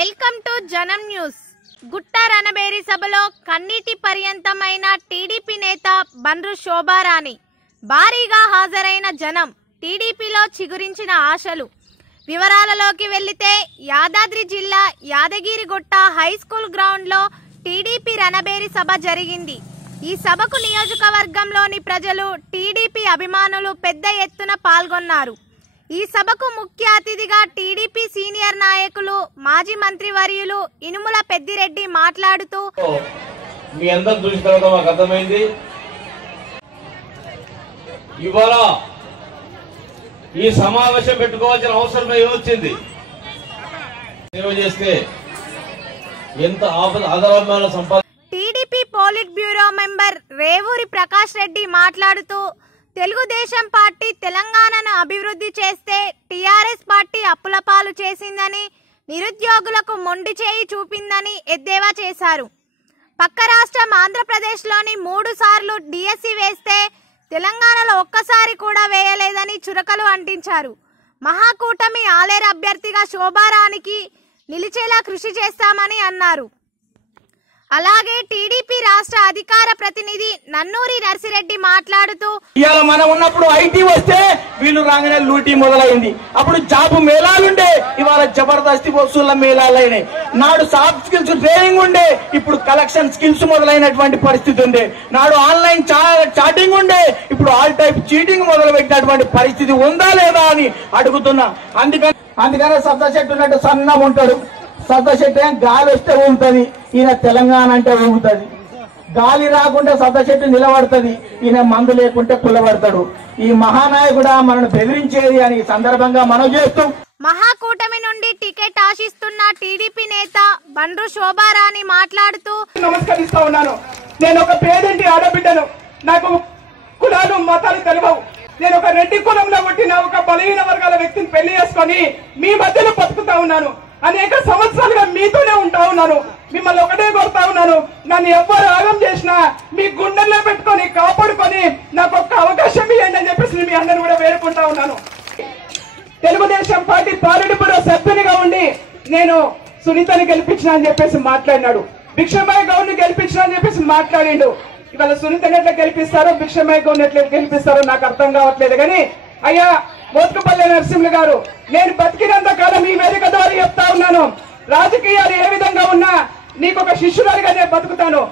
Welcome to Janam news. గుట్ట రణబేరి సభలో కన్నీటి పర్యంతమైన టీడీపీ నేత బండ్రు శోభారాణి. భారీగా హాజరైన జనం టీడీపీలో చిగురించిన ఆశలు. వివరాలలోకి వెళ్ళితే యాదాద్రి జిల్లా యాదగిరిగుట్ట హై స్కూల్ గ్రౌండ్లో టీడీపీ రణబేరి సభ జరిగింది. ఈ సభకు నియోజకవర్గంలోని ప్రజలు టీడీపీ అభిమానులు పెద్ద ఎత్తున పాల్గొన్నారు. ఈ సభకు ముఖ్య అతిథిగా టీడీపీ సీనియర్ నాయకులు మాజీ మంత్రివర్యులు ఇనుముల పెద్దిరెడ్డి మాట్లాడుతూ మీ అందరు చూసిన తర్వాత మాకు అర్థమైంది. ఇవాళ ఈ సమావేశం పెట్టుకోవాల్సిన అవసరం ఏమొచ్చింది సేవ చేస్తే ఎంత ఆదరణ సంపాద TDP polit bureau member Revuri Prakash Reddy మాట్లాడుతూ తెలుగుదేశం పార్టీ తెలంగాణను అభివృద్ధి చేస్తే టీఆర్ఎస్ పార్టీ అప్పుల పాలు చేసిందని నిరుద్యోగులకు మొండి చేయి చూపిందని ఎద్దేవా చేశారు. పక్క రాష్ట్రం ఆంధ్రప్రదేశ్లోని మూడు సార్లు డిఎస్సి వేస్తే తెలంగాణలో ఒక్కసారి కూడా వేయలేదని చురకలు అంటించారు. మహాకూటమి ఆలేరు అభ్యర్థిగా శోభారానికి నిలిచేలా కృషి చేస్తామని అన్నారు. అలాగే టీడీపీ రాష్ట్ర అధికార ప్రతినిధి నన్నూరి నర్సిరెడ్డి మాట్లాడుతూ ఇవాళ మనం ఉన్నప్పుడు ఐటీ వస్తే వీళ్ళు రాగానే లూటీ మొదలైంది. అప్పుడు జాబ్ మేళాలుండే ఇవాళ జబర్దస్తి వసూళ్ళ మేళాలైనాయి. నాడు సాఫ్ట్ స్కిల్స్ ట్రైనింగ్ ఉండే ఇప్పుడు కలెక్షన్ స్కిల్స్ మొదలైనటువంటి పరిస్థితి ఉంది. నాడు ఆన్లైన్ చాటింగ్ ఉండే ఇప్పుడు ఆల్ టైప్ చీటింగ్ మొదలు పెట్టినటువంటి పరిస్థితి ఉందా లేదా అని అడుగుతున్నా. అందుకని అందుకనే సబ్దా చెట్టు ఉన్నట్టు సన్నం ఉంటాడు. సబ్దా చెట్టు ఏం గాలి వస్తే ఊగుతుంది ఈయన తెలంగాణ అంటే ఊగుతుంది. గాలి రాకుంటే సద్ద చెట్టు నిలబడుతుంది ఈయన మందు లేకుంటే కుల్లబడతాడు ఈ మహానాయకుడా మనను బెదిరించేది అని ఈ సందర్భంగా మనం చేస్తూ మహాకూటమి నుండి టికెట్ ఆశిస్తున్న టీడీపీ నేత బండ్రు శోభారాణి మాట్లాడుతూ నమస్కరిస్తా ఉన్నాను. నేను ఒక పేదింటి ఆడబిడ్డను. నాకు కులాలు మతాలు తెలియవు నేను ఒక రెడ్డి కులంలో పుట్టిన ఒక బలహీన వర్గాల వ్యక్తిని పెళ్ళి చేసుకొని మీ మధ్యలో బతుకుతా ఉన్నాను. అనేక సంవత్సరాలుగా మీతోనే ఉంటా ఉన్నాను. మిమ్మల్ని ఒకటే కోరుతా ఉన్నాను. నన్ను ఎవ్వరు ఆగం చేసినా మీ గుండెల్లో పెట్టుకొని కాపాడుకొని నాకు ఒక్క అవకాశం ఇవ్వండి అని చెప్పేసి మీ అందరూ కూడా వేడుకుంటా ఉన్నాను. తెలుగుదేశం పార్టీ పార్టీ సభ్యునిగా ఉండి నేను సునీతని గెలిపించిన అని చెప్పేసి మాట్లాడినాడు. భిక్షమాయ గౌడ్ని గెలిపించిన అని చెప్పేసి మాట్లాడిండు. ఇవాళ సునీతని ఎట్లా గెలిపిస్తారో భిక్షమాయ గౌడ్ని ఎట్లా గెలిపిస్తారో నాకు అర్థం కావట్లేదు. కానీ అయ్యా మోత్కుపల్లి నరసింహులు గారు నేను బతికినంత కాలం ఈ వేదిక ద్వారా చెప్తా ఉన్నాను. రాజకీయాలు ఏ విధంగా ఉన్నా నీకు ఒక శిష్యురాలుగా నేను బతుకుతాను.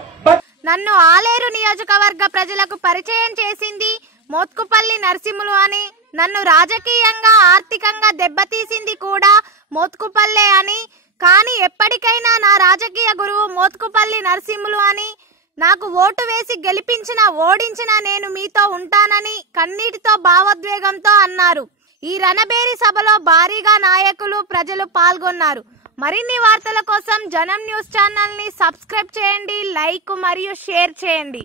నన్ను ఆలేరు నియోజకవర్గ ప్రజలకు పరిచయం చేసింది మోత్కుపల్లి నరసింహులు అని నన్ను రాజకీయంగా ఆర్థికంగా దెబ్బతీసింది కూడా మోత్కుపల్లె అని కానీ ఎప్పటికైనా నా రాజకీయ గురువు మోత్కుపల్లి నరసింహులు అని నాకు ఓటు వేసి గెలిపించిన ఓడించిన నేను మీతో ఉంటానని కన్నీటితో భావోద్వేగంతో అన్నారు. ఈ రణబేరి సభలో భారీగా నాయకులు ప్రజలు పాల్గొన్నారు. మరిన్ని వార్తల కోసం జనం న్యూస్ ఛానల్ని సబ్స్క్రైబ్ చేయండి లైక్ మరియు షేర్ చేయండి.